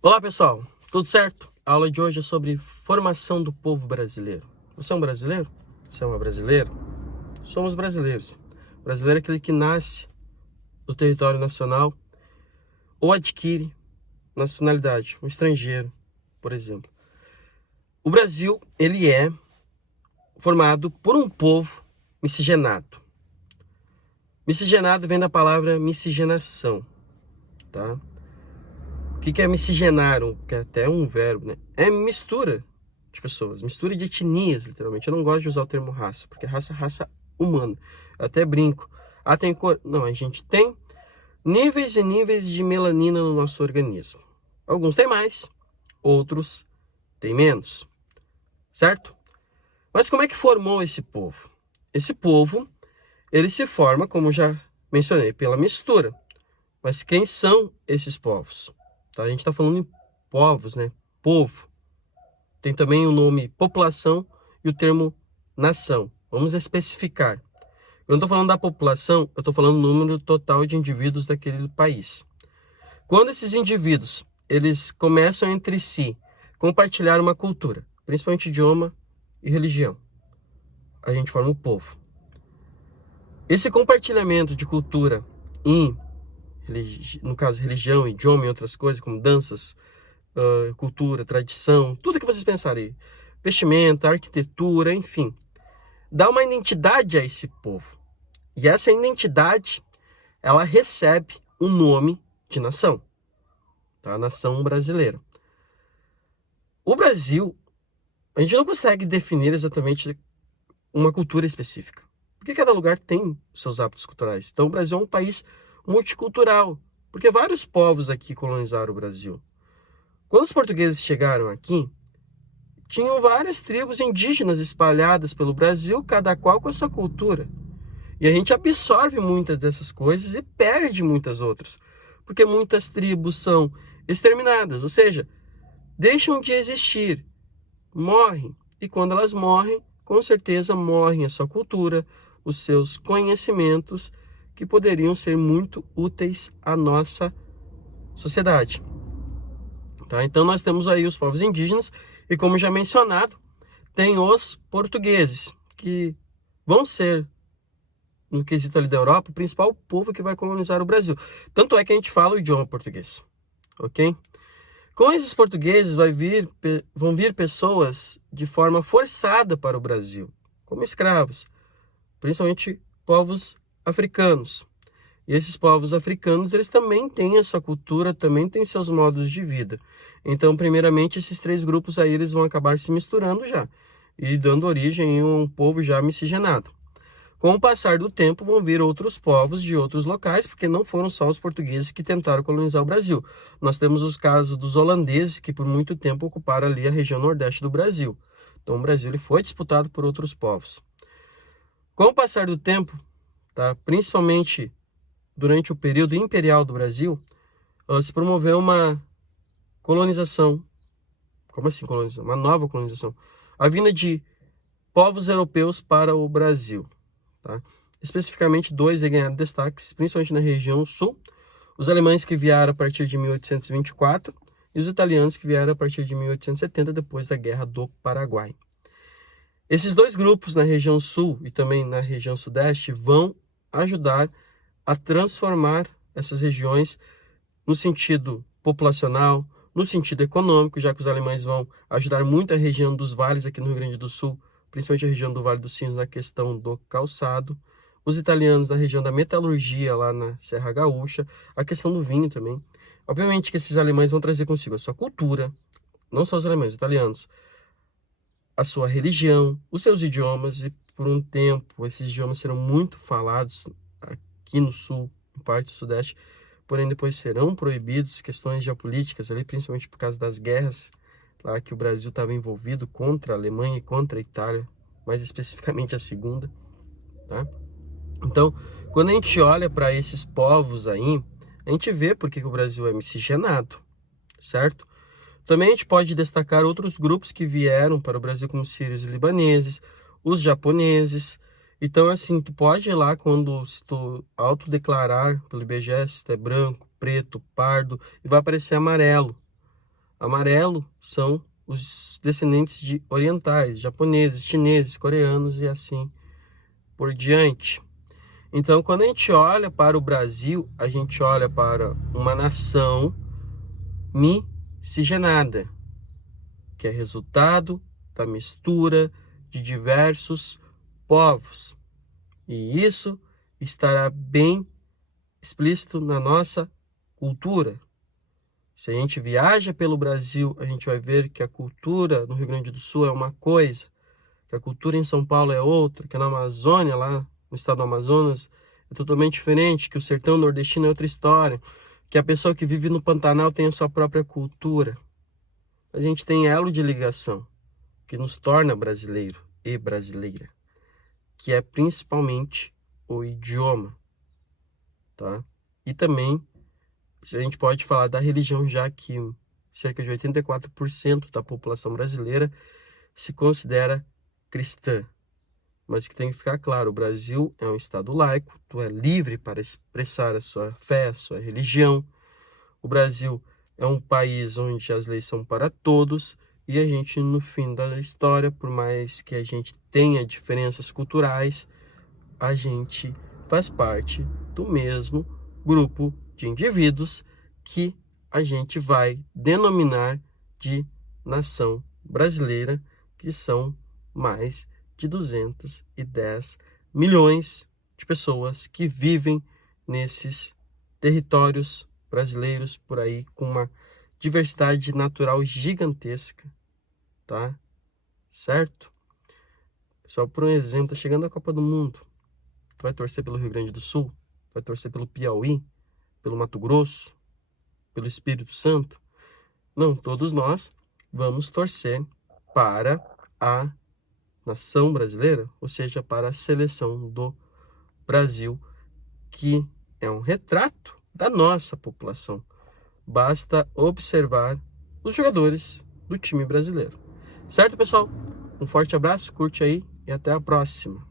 Olá pessoal, tudo certo? A aula de hoje é sobre formação do povo brasileiro. Você é um brasileiro? Você é uma brasileira? Somos brasileiros. O brasileiro é aquele que nasce no território nacional ou adquire nacionalidade, um estrangeiro, por exemplo. O Brasil, ele é formado por um povo miscigenado. Miscigenado vem da palavra miscigenação, tá? O que é miscigenar? Que é até um verbo, né? É mistura de pessoas, mistura de etnias, literalmente. Eu não gosto de usar o termo raça, porque raça é raça humana. Eu até brinco. Ah, tem cor. Não, a gente tem níveis e níveis de melanina no nosso organismo. Alguns têm mais, outros têm menos, certo? Mas como é que formou esse povo? Esse povo, ele se forma, como já mencionei, pela mistura. Mas quem são esses povos? Tá? A gente está falando em povos, né? Povo. Tem também o nome população e o termo nação. Vamos especificar. Eu não estou falando da população, eu estou falando do número total de indivíduos daquele país. Quando esses indivíduos eles começam entre si compartilhar uma cultura, principalmente idioma e religião, a gente forma o povo. Esse compartilhamento de cultura e, no caso, religião, idioma e outras coisas, como danças, cultura, tradição, tudo que vocês pensarem, vestimenta, arquitetura, enfim, dá uma identidade a esse povo. E essa identidade, ela recebe o nome de nação, tá? A nação brasileira. O Brasil, a gente não consegue definir exatamente uma cultura específica, porque cada lugar tem seus hábitos culturais. Então, o Brasil é um país multicultural, porque vários povos aqui colonizaram o Brasil. Quando os portugueses chegaram aqui, tinham várias tribos indígenas espalhadas pelo Brasil, cada qual com a sua cultura. E a gente absorve muitas dessas coisas e perde muitas outras, porque muitas tribos são exterminadas, ou seja, deixam de existir, morrem. E quando elas morrem, com certeza morrem a sua cultura, os seus conhecimentos, que poderiam ser muito úteis à nossa sociedade. Tá? Então nós temos aí os povos indígenas e, como já mencionado, tem os portugueses, que vão ser, no quesito ali da Europa, o principal povo que vai colonizar o Brasil. Tanto é que a gente fala o idioma português, ok? Com esses portugueses vão vir pessoas de forma forçada para o Brasil, como escravos, principalmente povos africanos. E esses povos africanos, eles também têm a sua cultura, também têm seus modos de vida. Então, primeiramente, esses três grupos aí, eles vão acabar se misturando já, e dando origem a um povo já miscigenado. Com o passar do tempo, vão vir outros povos de outros locais, porque não foram só os portugueses que tentaram colonizar o Brasil. Nós temos os casos dos holandeses, que por muito tempo ocuparam ali a região nordeste do Brasil. Então, o Brasil ele foi disputado por outros povos. Com o passar do tempo, tá, principalmente durante o período imperial do Brasil, se promoveu uma colonização. Como assim colonização? Uma nova colonização. A vinda de povos europeus para o Brasil. Tá? Especificamente, dois ganharam destaques, principalmente na região sul. Os alemães, que vieram a partir de 1824, e os italianos, que vieram a partir de 1870, depois da Guerra do Paraguai. Esses dois grupos na região sul e também na região sudeste vão ajudar a transformar essas regiões no sentido populacional, no sentido econômico, já que os alemães vão ajudar muito a região dos vales aqui no Rio Grande do Sul, principalmente a região do Vale dos Sinos, na questão do calçado. Os italianos na região da metalurgia, lá na Serra Gaúcha, a questão do vinho também. Obviamente que esses alemães vão trazer consigo a sua cultura, não só os alemães, os italianos, a sua religião, os seus idiomas, e por um tempo esses idiomas serão muito falados aqui no sul, em parte do sudeste, porém depois serão proibidos, questões geopolíticas ali, principalmente por causa das guerras lá que o Brasil estava envolvido contra a Alemanha e contra a Itália, mais especificamente a segunda, tá? Então, quando a gente olha para esses povos aí, a gente vê porque que o Brasil é miscigenado, certo? Também a gente pode destacar outros grupos que vieram para o Brasil, como os sírios e libaneses, os japoneses. Então, assim, tu pode ir lá, quando se tu autodeclarar pelo IBGE, se tu é branco, preto, pardo, e vai aparecer amarelo. amarelo são os descendentes de orientais, japoneses, chineses, coreanos e assim por diante. Então, quando a gente olha para o Brasil, a gente olha para uma nação miscigenada, que é resultado da mistura de diversos povos. E isso estará bem explícito na nossa cultura. Se a gente viaja pelo Brasil, a gente vai ver que a cultura no Rio Grande do Sul é uma coisa, que a cultura em São Paulo é outra, que na Amazônia, lá no estado do Amazonas, é totalmente diferente, que o sertão nordestino é outra história, que a pessoa que vive no Pantanal tem a sua própria cultura. A gente tem elo de ligação que nos torna brasileiro e brasileira, que é principalmente o idioma, tá? E também, a gente pode falar da religião, já que cerca de 84% da população brasileira se considera cristã. Mas que tem que ficar claro, o Brasil é um estado laico, tu é livre para expressar a sua fé, a sua religião. O Brasil é um país onde as leis são para todos e a gente, no fim da história, por mais que a gente tenha diferenças culturais, a gente faz parte do mesmo grupo de indivíduos que a gente vai denominar de nação brasileira, que são mais de 210 milhões de pessoas que vivem nesses territórios brasileiros por aí, com uma diversidade natural gigantesca, tá? Certo? Só por um exemplo, tá chegando a Copa do Mundo. Tu vai torcer pelo Rio Grande do Sul? Vai torcer pelo Piauí? Pelo Mato Grosso? Pelo Espírito Santo? Não, todos nós vamos torcer para a nação brasileira, ou seja, para a seleção do Brasil, que é um retrato da nossa população. Basta observar os jogadores do time brasileiro. Certo, pessoal? Um forte abraço, curte aí e até a próxima.